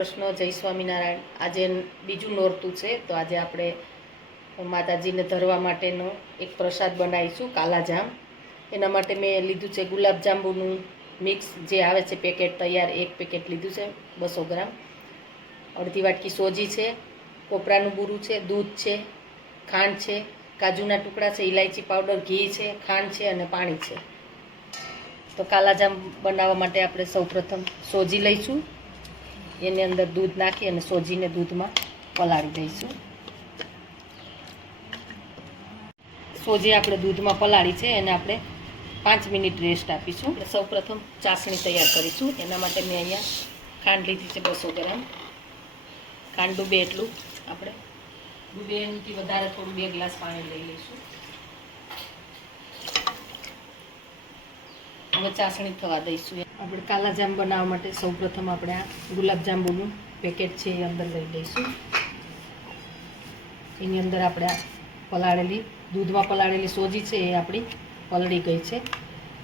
કૃષ્ણ, જય સ્વામિનારાયણ। આજે બીજું નોરતું છે, તો આજે આપણે માતાજીને ધરવા માટેનો એક પ્રસાદ બનાવીશું, કાલાજામ। એના માટે મેં લીધું છે ગુલાબજાંબુનું મિક્સ જે આવે છે પેકેટ તૈયાર, એક પેકેટ લીધું છે 200 ગ્રામ, અડધી વાટકી સોજી છે, કોપરાનું બૂરું છે, દૂધ છે, ખાંડ છે, કાજુના ટુકડા છે, ઇલાયચી પાવડર, ઘી છે, ખાંડ છે અને પાણી છે। તો કાલાજામ બનાવવા માટે આપણે સૌપ્રથમ સોજી લઈશું, એની અંદર દૂધ નાખી અને સોજીને દૂધમાં પલાળી દઈશું। સોજી આપણે દૂધમાં પલાળી છે એને આપણે 5 મિનિટ રેસ્ટ આપીશું। સૌપ્રથમ ચાસણી તૈયાર કરીશું। એના માટે મેં અહીંયા ખાંડ લીધી છે 200 ગ્રામ, ખાંડ ડૂબે એટલું આપણે, ડૂબે એનાથી વધારે થોડું 2 ગ્લાસ પાણી લઈ લઈશું। હવે ચાસણી થવા દઈશું। આપણે કાલાજામ બનાવવા માટે સૌપ્રથમ આપણે આ ગુલાબજાંબુનું પેકેટ છે એ અંદર લઈ લઈશું। એની અંદર આપણે આ પલાળેલી દૂધમાં પલાળેલી સોજી છે એ આપણી પલળી ગઈ છે,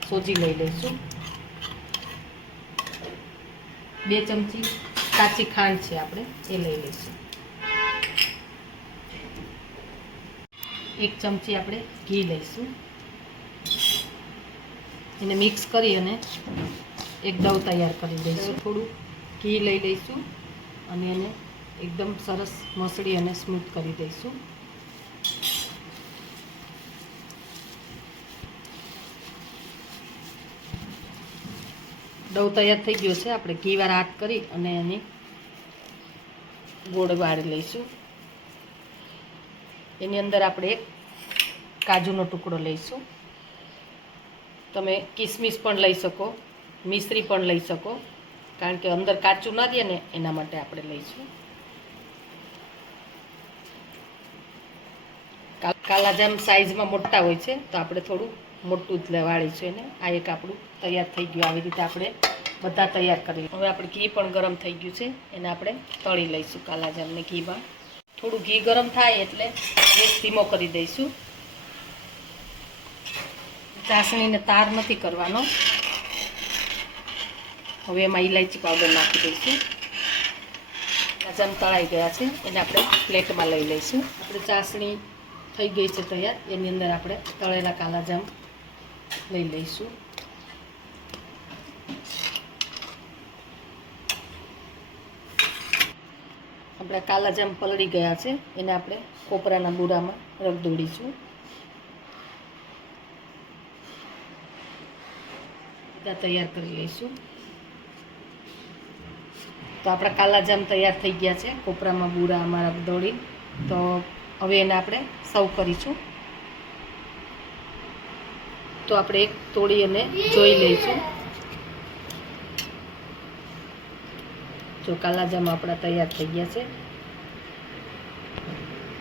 સોજી લઈ લઈશું। 2 ચમચી કાચી ખાંડ છે આપણે એ લઈ લઈશું। 1 ચમચી આપણે ઘી લઈશું, એને મિક્સ કરી અને એક ડો તૈયાર કરી દઈશું। થોડું ઘી લઈ લઈશું અને એને એકદમ સરસ મસળી અને સ્મૂથ કરી દઈશું। ડો તૈયાર થઈ ગયો છે, આપણે ઘીવાર હાથ કરી અને એની ગોળ વાળી લઈશું। એની અંદર આપણે એક કાજુનો ટુકડો લઈશું, તમે કિસમિસ પણ લઈ શકો, મિશ્રી પણ લઈ શકો, કારણ કે અંદર કાચું ના દે ને એના માટે આપણે લઈશું। કાલાજામ સાઈઝમાં મોટા હોય છે તો આપણે થોડું મોટું જ વાળીશું એને। આ એક આપણું તૈયાર થઈ ગયું, આવી રીતે આપણે બધા તૈયાર કરી। હવે આપણે ઘી પણ ગરમ થઈ ગયું છે, એને આપણે તળી લઈશું કાલાજામને ઘીમાં। થોડું ઘી ગરમ થાય એટલે ગેસ ધીમો કરી દઈશું। ચાસણીને તાર નથી કરવાનો। હવે એમાં ઇલાયચી પાવડર નાખી દઈશું। કાલાજામ તળાઈ ગયા છે, એને આપણે પ્લેટમાં લઈ લઈશું। આપણે ચાસણી થઈ ગઈ છે તૈયાર, એની અંદર આપણે તળેલા કાલાજામ લઈ લઈશું। આપણા કાલાજામ પલળી ગયા છે, એને આપણે કોપરાના બૂરામાં રગદોડીશું। તૈયાર કરી લઈશું। તો આપણા કાલાજામ તૈયાર થઈ ગયા છે કોપરામાં બૂરામાં રગદોડી। તો હવે એને આપણે સર્વ કરીશું। તો આપણે એક તોડી અને જોઈ લઈશું। જો કાલાજામ આપણા તૈયાર થઈ ગયા છે।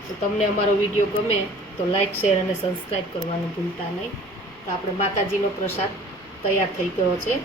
તો તમને અમારો વિડીયો ગમે તો લાઈક, શેર અને સબસ્ક્રાઈબ કરવાનું ભૂલતા નહીં। તો આપણે માતાજીનો પ્રસાદ તૈયાર થઈ ગયો છે।